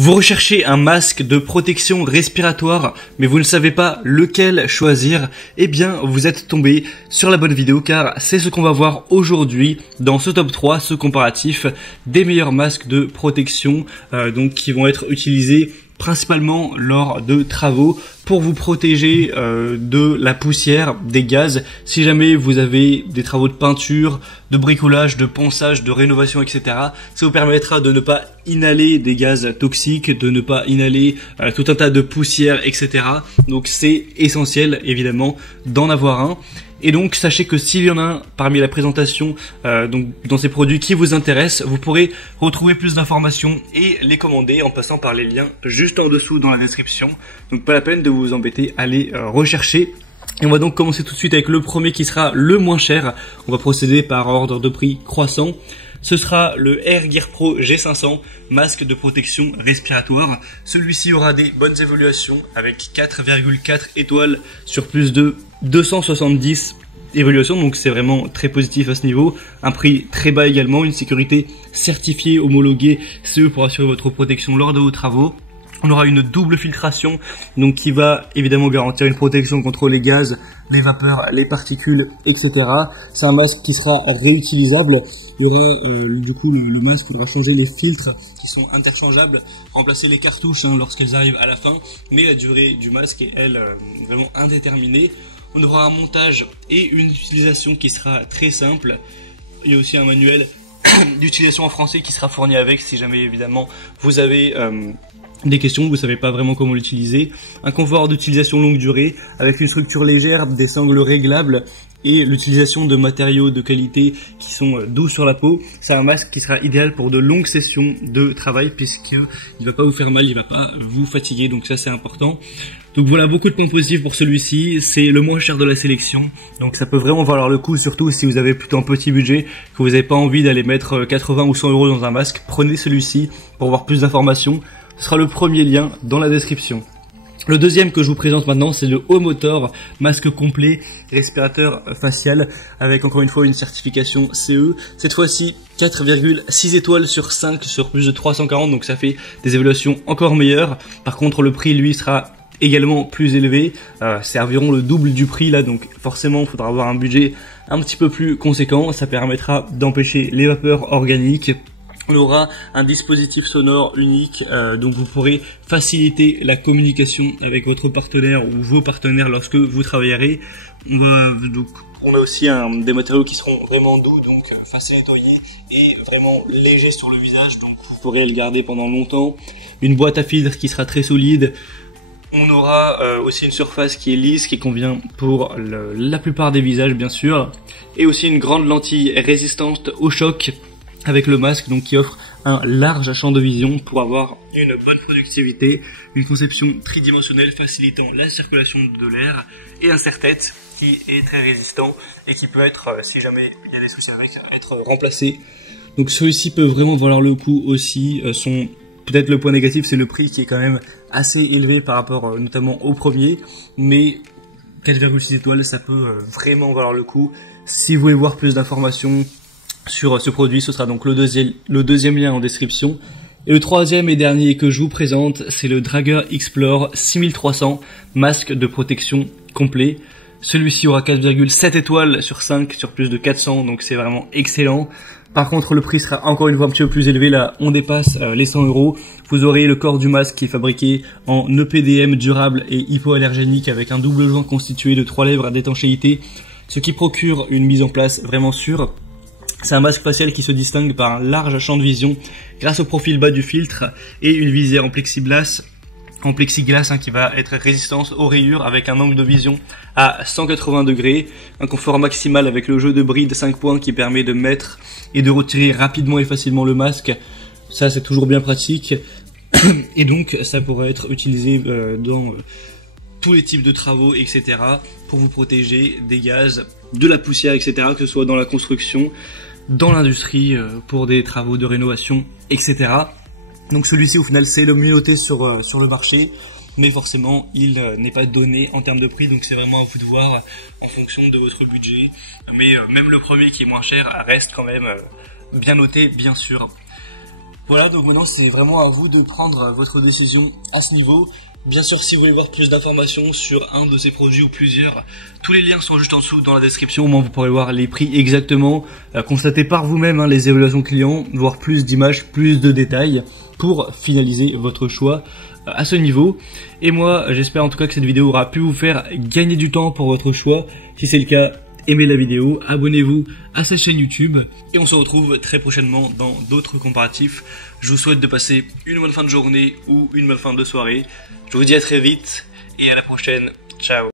Vous recherchez un masque de protection respiratoire, mais vous ne savez pas lequel choisir, eh bien vous êtes tombé sur la bonne vidéo car c'est ce qu'on va voir aujourd'hui dans ce top 3, ce comparatif des meilleurs masques de protection donc qui vont être utilisés principalement lors de travaux pour vous protéger de la poussière, des gaz. Si jamais vous avez des travaux de peinture, de bricolage, de ponçage, de rénovation, etc., ça vous permettra de ne pas inhaler des gaz toxiques, de ne pas inhaler tout un tas de poussière, etc. Donc c'est essentiel évidemment d'en avoir un. Et donc sachez que s'il y en a un parmi la présentation donc dans ces produits qui vous intéressent, vous pourrez retrouver plus d'informations et les commander en passant par les liens juste en dessous dans la description. Donc pas la peine de vous embêter à les rechercher. Et on va donc commencer tout de suite avec le premier qui sera le moins cher. On va procéder par ordre de prix croissant. Ce sera le Air Gear Pro G500, masque de protection respiratoire. Celui-ci aura des bonnes évaluations avec 4,4 étoiles sur plus de 270 évaluations, donc c'est vraiment très positif à ce niveau. Un prix très bas également, une sécurité certifiée, homologuée CE pour assurer votre protection lors de vos travaux. On aura une double filtration, donc qui va évidemment garantir une protection contre les gaz, les vapeurs, les particules, etc. C'est un masque qui sera réutilisable. Il y aura du coup le masque, il devra changer les filtres qui sont interchangeables, remplacer les cartouches lorsqu'elles arrivent à la fin, mais la durée du masque est elle vraiment indéterminée. On aura un montage et une utilisation qui sera très simple. Il y a aussi un manuel d'utilisation en français qui sera fourni avec si jamais évidemment vous avez des questions, vous savez pas vraiment comment l'utiliser. Un confort d'utilisation longue durée avec une structure légère, des sangles réglables et l'utilisation de matériaux de qualité qui sont doux sur la peau. C'est un masque qui sera idéal pour de longues sessions de travail puisqu'il va pas vous faire mal, il va pas vous fatiguer, donc ça c'est important. Donc voilà, beaucoup de points positifs pour celui-ci, c'est le moins cher de la sélection, donc ça peut vraiment valoir le coup, surtout si vous avez plutôt un petit budget, que vous n'avez pas envie d'aller mettre 80 ou 100 € dans un masque, prenez celui-ci pour avoir plus d'informations. Ce sera le premier lien dans la description. Le deuxième que je vous présente maintenant, c'est le Homotor, masque complet, respirateur facial, avec encore une fois une certification CE. Cette fois-ci, 4,6 étoiles sur 5 sur plus de 340, donc ça fait des évaluations encore meilleures. Par contre, le prix, lui, sera également plus élevé. C'est environ le double du prix là, donc forcément, il faudra avoir un budget un petit peu plus conséquent. Ça permettra d'empêcher les vapeurs organiques. On aura un dispositif sonore unique, donc vous pourrez faciliter la communication avec votre partenaire ou vos partenaires lorsque vous travaillerez. On a aussi des matériaux qui seront vraiment doux, donc faciles à nettoyer et vraiment légers sur le visage, donc vous pourrez le garder pendant longtemps. Une boîte à filtre qui sera très solide. On aura aussi une surface qui est lisse, qui convient pour la plupart des visages bien sûr. Et aussi une grande lentille résistante au choc avec le masque, donc qui offre un large champ de vision pour avoir une bonne productivité, une conception tridimensionnelle facilitant la circulation de l'air et un serre-tête qui est très résistant et qui peut être, si jamais il y a des soucis avec, être remplacé. Donc celui-ci peut vraiment valoir le coup aussi. Peut-être le point négatif, c'est le prix qui est quand même assez élevé par rapport notamment au premier, mais 4,6 étoiles, ça peut vraiment valoir le coup. Si vous voulez voir plus d'informations sur ce produit, ce sera donc le deuxième lien en description. Et le troisième et dernier que je vous présente, c'est le Drager Explore 6300, masque de protection complet. Celui-ci aura 4,7 étoiles sur 5 sur plus de 400, donc c'est vraiment excellent. Par contre, le prix sera encore une fois un petit peu plus élevé, là on dépasse les 100 €. Vous aurez le corps du masque qui est fabriqué en EPDM durable et hypoallergénique avec un double joint constitué de 3 lèvres d'étanchéité, ce qui procure une mise en place vraiment sûre. C'est un masque facial qui se distingue par un large champ de vision grâce au profil bas du filtre et une visière en plexiglas qui va être résistante aux rayures avec un angle de vision à 180 degrés, un confort maximal avec le jeu de bride 5 points qui permet de mettre et de retirer rapidement et facilement le masque. Ça c'est toujours bien pratique et donc ça pourrait être utilisé dans tous les types de travaux, etc. pour vous protéger des gaz, de la poussière, etc. que ce soit dans la construction, dans l'industrie, pour des travaux de rénovation, etc. Donc celui-ci au final c'est le mieux noté sur le marché, mais forcément il n'est pas donné en termes de prix, donc c'est vraiment à vous de voir en fonction de votre budget. Mais même le premier qui est moins cher reste quand même bien noté bien sûr. Voilà, donc maintenant c'est vraiment à vous de prendre votre décision à ce niveau. Bien sûr, si vous voulez voir plus d'informations sur un de ces produits ou plusieurs, tous les liens sont juste en dessous dans la description. Au moins vous pourrez voir les prix exactement, constater par vous-même les évaluations clients, voir plus d'images, plus de détails pour finaliser votre choix à ce niveau. Et moi j'espère en tout cas que cette vidéo aura pu vous faire gagner du temps pour votre choix. Si c'est le cas, aimez la vidéo, abonnez-vous à cette chaîne YouTube et on se retrouve très prochainement dans d'autres comparatifs. Je vous souhaite de passer une bonne fin de journée ou une bonne fin de soirée. Je vous dis à très vite et à la prochaine. Ciao.